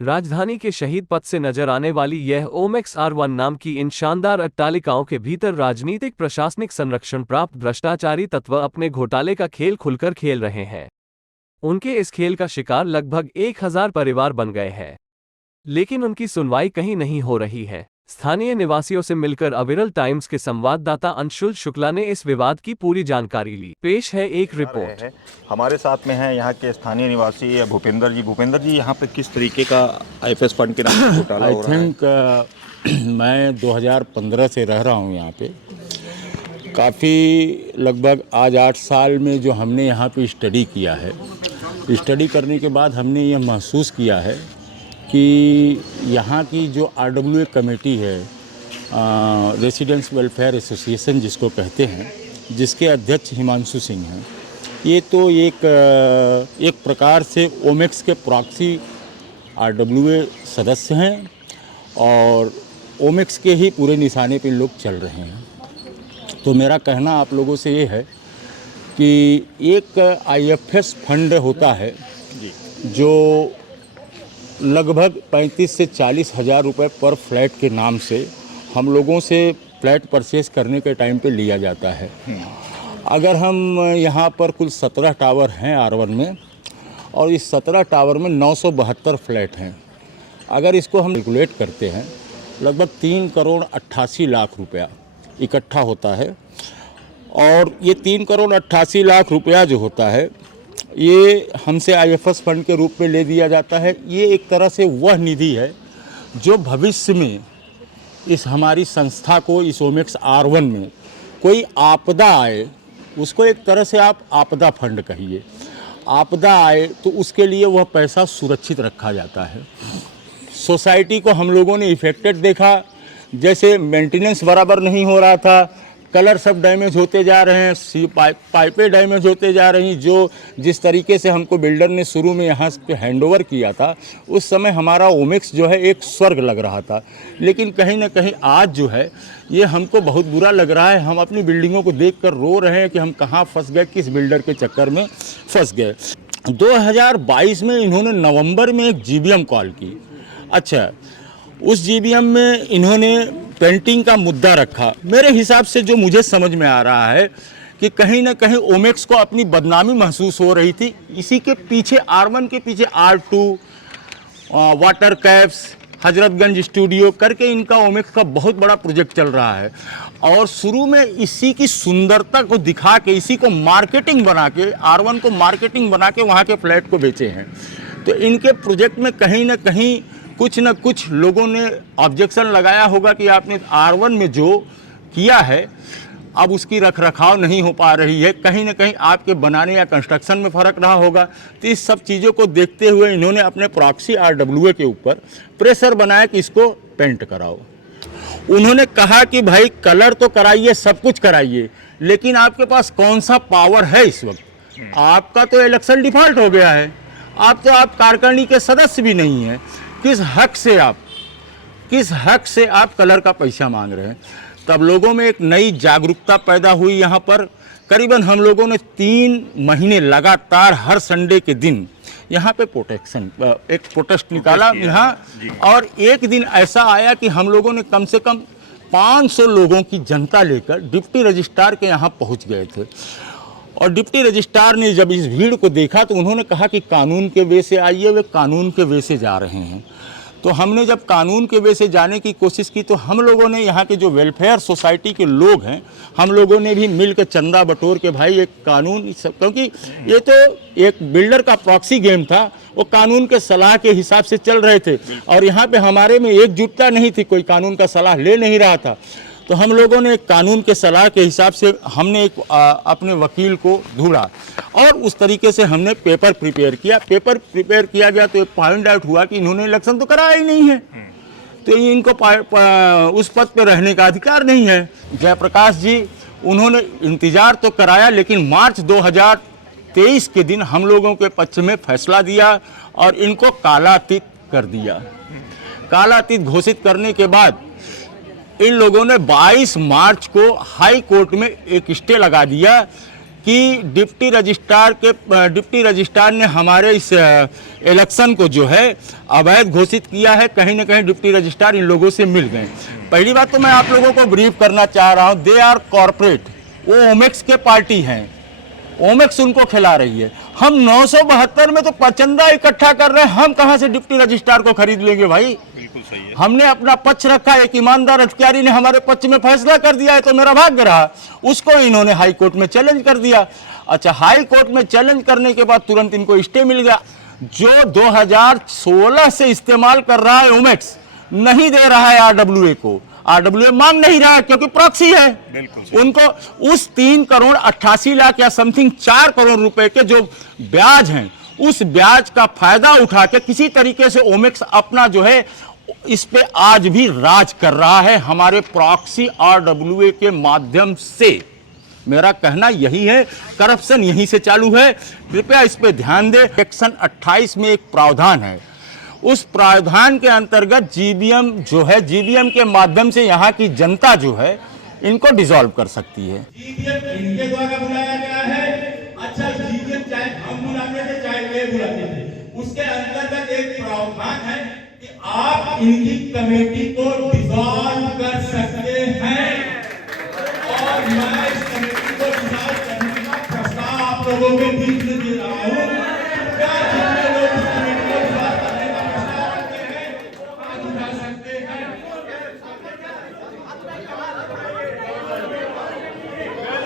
राजधानी के शहीद पथ से नजर आने वाली यह ओमेक्स R1 नाम की इन शानदार अट्टालिकाओं के भीतर राजनीतिक प्रशासनिक संरक्षण प्राप्त भ्रष्टाचारी तत्व अपने घोटाले का खेल खुलकर खेल रहे हैं। उनके इस खेल का शिकार लगभग 1000 परिवार बन गए हैं, लेकिन उनकी सुनवाई कहीं नहीं हो रही है। स्थानीय निवासियों से मिलकर अविरल टाइम्स के संवाददाता अंशुल शुक्ला ने इस विवाद की पूरी जानकारी ली। पेश है एक रिपोर्ट। हमारे साथ में हैं यहाँ के स्थानीय निवासी भूपेंद्र जी। भूपेंद्र जी, यहाँ पे किस तरीके का आईएफएस फंड के नाम से घोटाला हो रहा है? आई थिंक मैं 2015 से रह रहा हूँ यहाँ पे। काफ़ी लगभग आज 8 साल में जो हमने यहाँ पे स्टडी किया है, स्टडी करने के बाद हमने ये महसूस किया है कि यहाँ की जो RWA कमेटी है, रेसिडेंट्स वेलफेयर एसोसिएशन जिसको कहते हैं, जिसके अध्यक्ष हिमांशु सिंह हैं, ये तो एक प्रकार से ओमेक्स के प्रॉक्सी RWA सदस्य हैं और ओमेक्स के ही पूरे निशाने पे लोग चल रहे हैं। तो मेरा कहना आप लोगों से ये है कि एक आईएफएस फंड होता है जो लगभग 35 से 40 हज़ार रुपये पर फ्लैट के नाम से हम लोगों से फ्लैट परचेस करने के टाइम पे लिया जाता है। अगर हम यहाँ पर कुल 17 टावर हैं R1 में, और इस 17 टावर में 972 फ्लैट हैं। अगर इसको हम कैलकुलेट करते हैं, लगभग 3 करोड़ 88 लाख रुपया इकट्ठा होता है। और ये 3 करोड़ 88 लाख रुपया जो होता है, ये हमसे आईएफएस फंड के रूप में ले दिया जाता है। ये एक तरह से वह निधि है जो भविष्य में इस हमारी संस्था को, इस ओमेक्स R1 में कोई आपदा आए, उसको एक तरह से आप आपदा फंड कहिए। आपदा आए तो उसके लिए वह पैसा सुरक्षित रखा जाता है। सोसाइटी को हम लोगों ने इफेक्टेड देखा, जैसे मेंटेनेंस बराबर नहीं हो रहा था, कलर सब डैमेज होते जा रहे हैं, पाइपें डैमेज होते जा रही। जो जिस तरीके से हमको बिल्डर ने शुरू में यहाँ पे हैंडओवर किया था, उस समय हमारा ओमेक्स जो है एक स्वर्ग लग रहा था। लेकिन कहीं ना कहीं आज जो है ये हमको बहुत बुरा लग रहा है। हम अपनी बिल्डिंगों को देखकर रो रहे हैं कि हम कहाँ फंस गए, किस बिल्डर के चक्कर में फंस गए। 2022 में इन्होंने नवंबर में एक GBM कॉल की। अच्छा, उस GBM में इन्होंने पेंटिंग का मुद्दा रखा। मेरे हिसाब से जो मुझे समझ में आ रहा है कि कहीं ना कहीं ओमेक्स को अपनी बदनामी महसूस हो रही थी। इसी के पीछे R1 के पीछे R2, water caps, Hazratganj studio करके इनका ओमेक्स का बहुत बड़ा प्रोजेक्ट चल रहा है। और शुरू में इसी की सुंदरता को दिखा के, इसी को मार्केटिंग बना के, R1 को मार्केटिंग बना के वहाँ के फ्लैट को बेचे हैं। तो इनके प्रोजेक्ट में कहीं ना कहीं कुछ न कुछ लोगों ने ऑब्जेक्शन लगाया होगा कि आपने R1 में जो किया है अब उसकी रखरखाव नहीं हो पा रही है, कहीं ना कहीं आपके बनाने या कंस्ट्रक्शन में फ़र्क रहा होगा। तो इस सब चीज़ों को देखते हुए इन्होंने अपने प्रॉक्सी RWA के ऊपर प्रेशर बनाया कि इसको पेंट कराओ। उन्होंने कहा कि भाई कलर तो कराइए, सब कुछ कराइए, लेकिन आपके पास कौन सा पावर है इस वक्त? आपका तो इलेक्शन डिफॉल्ट हो गया है, आप कार्यकारिणी के सदस्य भी नहीं हैं। किस हक से आप कलर का पैसा मांग रहे हैं? तब लोगों में एक नई जागरूकता पैदा हुई। यहाँ पर करीबन हम लोगों ने 3 महीने लगातार हर संडे के दिन यहाँ पे एक प्रोटेस्ट निकाला यहाँ। और एक दिन ऐसा आया कि हम लोगों ने कम से कम 500 लोगों की जनता लेकर डिप्टी रजिस्ट्रार के यहाँ पहुँच गए थे। और डिप्टी रजिस्ट्रार ने जब इस भीड़ को देखा तो उन्होंने कहा कि कानून के वे से आइए। वे कानून के वे से जा रहे हैं। तो हमने जब कानून के वे से जाने की कोशिश की तो हम लोगों ने, यहाँ के जो वेलफेयर सोसाइटी के लोग हैं, हम लोगों ने भी मिल के चंदा बटोर के भाई एक कानून सब, क्योंकि ये तो एक बिल्डर का प्रॉक्सी गेम था, वो कानून के सलाह के हिसाब से चल रहे थे। और यहाँ पे हमारे में एकजुटता नहीं थी, कोई कानून का सलाह ले नहीं रहा था। तो हम लोगों ने कानून के सलाह के हिसाब से हमने एक अपने वकील को ढूंढा और उस तरीके से हमने पेपर प्रिपेयर किया। पेपर प्रिपेयर किया गया तो पॉइंट आउट हुआ कि इन्होंने इलेक्शन तो कराया ही नहीं है, तो इनको उस पद पर रहने का अधिकार नहीं है। जयप्रकाश जी, उन्होंने इंतजार तो कराया, लेकिन मार्च 2023 के दिन हम लोगों के पक्ष में फैसला दिया और इनको कालातीत कर दिया। कालातीत घोषित करने के बाद इन लोगों ने 22 मार्च को हाई कोर्ट में एक स्टे लगा दिया कि डिप्टी रजिस्ट्रार ने हमारे इस इलेक्शन को जो है अवैध घोषित किया है। कहीं ना कहीं डिप्टी रजिस्ट्रार इन लोगों से मिल गए। पहली बात तो मैं आप लोगों को ब्रीफ करना चाह रहा हूँ, दे आर कॉर्पोरेट, वो ओमेक्स के पार्टी हैं, ओमेक्स उनको खिला रही है। हम 972 में तो पचंदा इकट्ठा कर रहे हैं, हम कहाँ से डिप्टी रजिस्ट्रार को खरीद लेंगे भाई? बिल्कुल सही है। हमने अपना पक्ष रखा, एक ईमानदार अधिकारी ने हमारे पक्ष में फैसला कर दिया है तो मेरा भाग्य रहा। उसको इन्होंने हाई कोर्ट में चैलेंज कर दिया। अच्छा, हाई कोर्ट में चैलेंज करने के बाद तुरंत इनको स्टे मिल गया। जो 2016 से इस्तेमाल कर रहा है ओमेक्स, नहीं दे रहा है आरडब्ल्यूए को, आरडब्ल्यूए मांग नहीं रहा है क्योंकि प्रॉक्सी है। उनको उस 3,88,00,000 या समथिंग 4 करोड़ रुपए के जो ब्याज हैं, उस ब्याज का फायदा उठा के किसी तरीके से ओमेक्स अपना जो है इस पे आज भी राज कर रहा है हमारे प्रॉक्सी आरडब्ल्यूए के माध्यम से। मेरा कहना यही है, करप्शन यहीं से चालू है। कृपया इस पे ध्यान दें। सेक्शन 28 में एक प्रावधान है, उस प्रावधान के अंतर्गत जीबीएम जो है, जीबीएम के माध्यम से यहाँ की जनता जो है इनको डिसॉल्व कर सकती है। जीबीएम इनके द्वारा बुलाया गया है। अच्छा, जीबीएम चाहे हम बुलाते थे चाहे वे बुलाते थे, उसके अंतर्गत एक प्रावधान है कि आप इनकी कमेटी को डिसॉल्व कर सकते हैं। और मैं इस कमेटी को डिसॉल्व करने का प्रस्ताव आप लोगों के बीच में दे रहा हूँ। क्या जितने लोग इस कमेटी को डिसॉल्व करने का प्रस्ताव रखते हैं, हाथ उठा सकते हैं।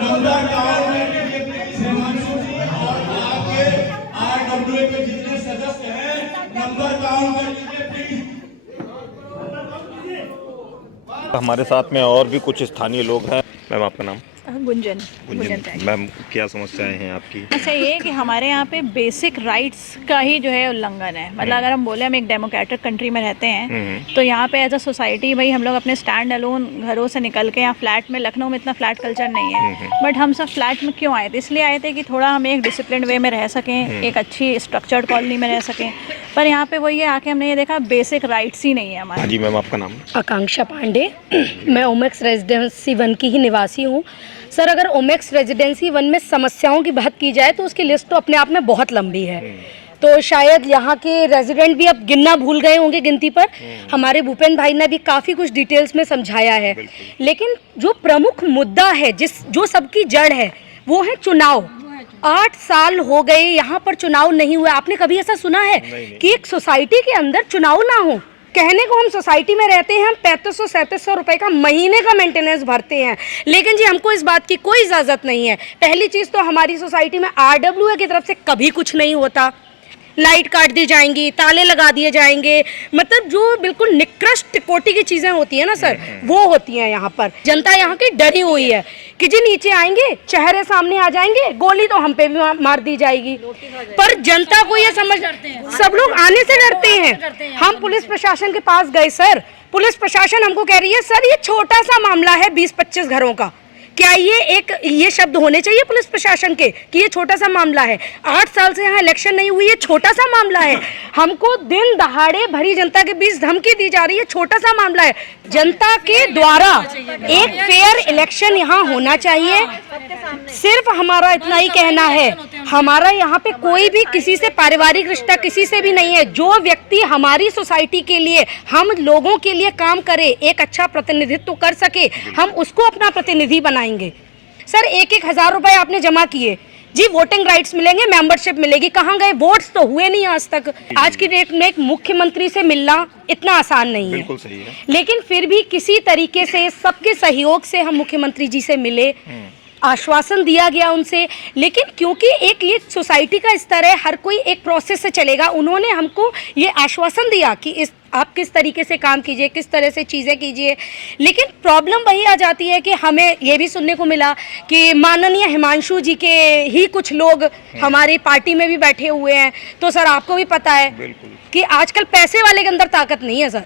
नंबर काउंट में लीजिए प्लीज हिमांशु जी, और आपके आरडब्ल्यूए के जितने सदस्य हैं नंबर काउंट कर लीजिए प्लीज। हमारे साथ में और भी कुछ स्थानीय लोग हैं। मैम, आपका नाम? गुंजन मैम, क्या समस्याएं हैं आपकी? अच्छा, ये कि हमारे यहाँ पे बेसिक राइट्स का ही जो है उल्लंघन है। मतलब अगर हम बोले हम एक डेमोक्रेटिक कंट्री में रहते हैं तो यहाँ पे एज अ सोसाइटी भाई हम लोग अपने स्टैंड अलोन घरों से निकल के यहाँ फ्लैट में, लखनऊ में इतना फ्लैट कल्चर नहीं है, बट हम सब फ्लैट में क्यों आए थे? इसलिए आए थे कि थोड़ा हम एक डिसिप्लिन वे में रह सकें, एक अच्छी स्ट्रक्चर्ड कॉलोनी में रह सकें। पर यहाँ पे वही है, आके हमने ये देखा बेसिक राइट्स ही नहीं है हमारे। जी मैम, आपका नाम? आकांक्षा पांडे। मैं ओमेक्स रेजिडेंसी 1 की ही निवासी हूँ। सर, अगर ओमेक्स रेजिडेंसी 1 में समस्याओं की बात की जाए तो उसकी लिस्ट तो अपने आप में बहुत लंबी है। तो शायद यहाँ के रेजिडेंट भी अब गिनना भूल गए होंगे गिनती पर। हमारे भूपेंद्र भाई ने भी काफ़ी कुछ डिटेल्स में समझाया है, लेकिन जो प्रमुख मुद्दा है, जो सबकी जड़ है, वो है चुनाव। 8 साल हो गए यहाँ पर चुनाव नहीं हुआ। आपने कभी ऐसा सुना है कि एक सोसाइटी के अंदर चुनाव ना हो? कहने को हम सोसाइटी में रहते हैं, हम 3500-3700 रुपए का महीने का मेंटेनेंस भरते हैं, लेकिन जी हमको इस बात की कोई इजाज़त नहीं है। पहली चीज़ तो हमारी सोसाइटी में आरडब्ल्यूए की तरफ से कभी कुछ नहीं होता। लाइट काट दी जाएंगी, ताले लगा दिए जाएंगे, मतलब जो बिल्कुल निकृष्ट कोटि की चीज़ें होती है ना सर, वो होती हैं यहाँ पर। जनता यहाँ की डरी हुई है कि जी नीचे आएंगे, चेहरे सामने आ जाएंगे, गोली तो हम पे भी मार दी जाएगी। पर जनता को ये समझ, सब लोग आने से डरते हैं। हम पुलिस प्रशासन के पास गए सर, पुलिस प्रशासन हमको कह रही है सर ये छोटा सा मामला है 20-25 घरों का। क्या ये शब्द होने चाहिए पुलिस प्रशासन के कि ये छोटा सा मामला है? 8 साल से यहाँ इलेक्शन नहीं हुई, ये छोटा सा मामला है। हमको दिन दहाड़े भरी जनता के बीच धमकी दी जा रही है, छोटा सा मामला है। जनता के द्वारा एक फेयर इलेक्शन यहाँ होना चाहिए। सिर्फ हमारा इतना ही कहना है, हमारा यहाँ पे कोई भी किसी से पारिवारिक रिश्ता किसी से भी नहीं है। जो व्यक्ति हमारी सोसाइटी के लिए, हम लोगों के लिए काम करे, एक अच्छा प्रतिनिधित्व कर सके, हम उसको अपना प्रतिनिधि बनाएंगे। सर 1-1 हज़ार रुपए आपने जमा किए, जी वोटिंग राइट्स मिलेंगे, मेंबरशिप मिलेगी, कहाँ गए? वोट्स तो हुए नहीं आज तक। आज की डेट में एक मुख्यमंत्री से मिलना इतना आसान नहीं है। बिल्कुल सही है। लेकिन फिर भी किसी तरीके से सबके सहयोग से हम मुख्यमंत्री जी से मिले, आश्वासन दिया गया उनसे। लेकिन क्योंकि एक ये सोसाइटी का स्तर है, हर कोई एक प्रोसेस से चलेगा, उन्होंने हमको ये आश्वासन दिया कि आप किस तरीके से काम कीजिए, किस तरह से चीज़ें कीजिए। लेकिन प्रॉब्लम वही आ जाती है कि हमें ये भी सुनने को मिला कि माननीय हिमांशु जी के ही कुछ लोग हमारी पार्टी में भी बैठे हुए हैं। तो सर आपको भी पता है कि आजकल पैसे वाले के अंदर ताकत नहीं है सर,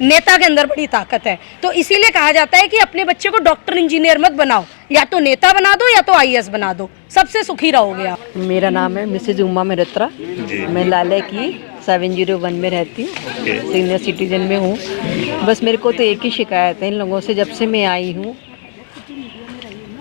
नेता के अंदर बड़ी ताकत है। तो इसीलिए कहा जाता है कि अपने बच्चे को डॉक्टर इंजीनियर मत बनाओ, या तो नेता बना दो या तो आईएएस बना दो, सबसे सुखी रहोगे आप। मेरा नाम है मिसेज उमा मेहत्रा, मैं लाले की 701 में रहती हूँ, सीनियर सिटीजन में हूँ। बस मेरे को तो एक ही शिकायत है इन लोगों से, जब से मैं आई हूँ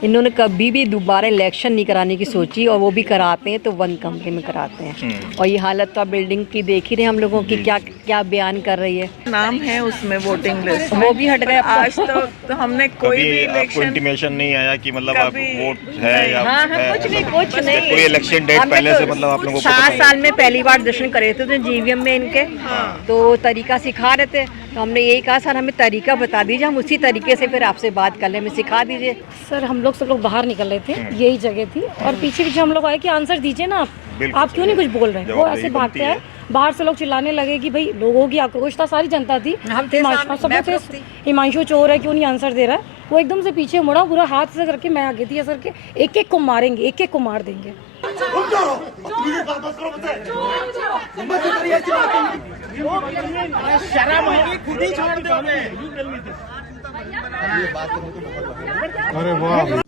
इन्होंने कभी भी दोबारा इलेक्शन नहीं कराने की सोची, और वो भी कराते हैं तो वन कंपनी में कराते हैं। और ये हालत तो आप बिल्डिंग की देख ही रहे हैं हम लोगों की, क्या क्या बयान कर रही है। नाम है उसमें वोटिंग लिस्ट, वो भी हट गए अब आज तो हमने कोई भी कभी आपको इलेक्शन इंटीमेशन नहीं आया कि मतलब आप कभी वोट है या हाँ है? कुछ नहीं कोई इलेक्शन डेट हमने पहले तो से मतलब आप लोगों को 7 साल में पहली बार दर्शन करे थे जीवीएम में इनके, तो तरीका सिखा रहे थे, तो हमने यही कहा सर हमें तरीका बता दीजिए, हम उसी तरीके से फिर आपसे बात कर ले, हमें सिखा दीजिए। सर हम लोग सब लोग बाहर निकल रहे थे, यही जगह थी, और पीछे पीछे हम लोग आए कि आंसर दीजिए ना आप क्यों नहीं कुछ बोल रहे हैं। वो ऐसे भागते हैं, बाहर से लोग चिल्लाने लगे कि भाई लोगों की आक्रोश था, सारी जनता थी, सब लोग थे, हिमांशु चोर है क्यों नहीं आंसर दे रहा है। वो एकदम से पीछे मुड़ा, पूरा हाथ से करके मैं आगे थी ऐसा करके, एक एक को मारेंगे, एक एक को मार देंगे। शर्म होगी खुद ही छोड़ दोगे। अरे वाह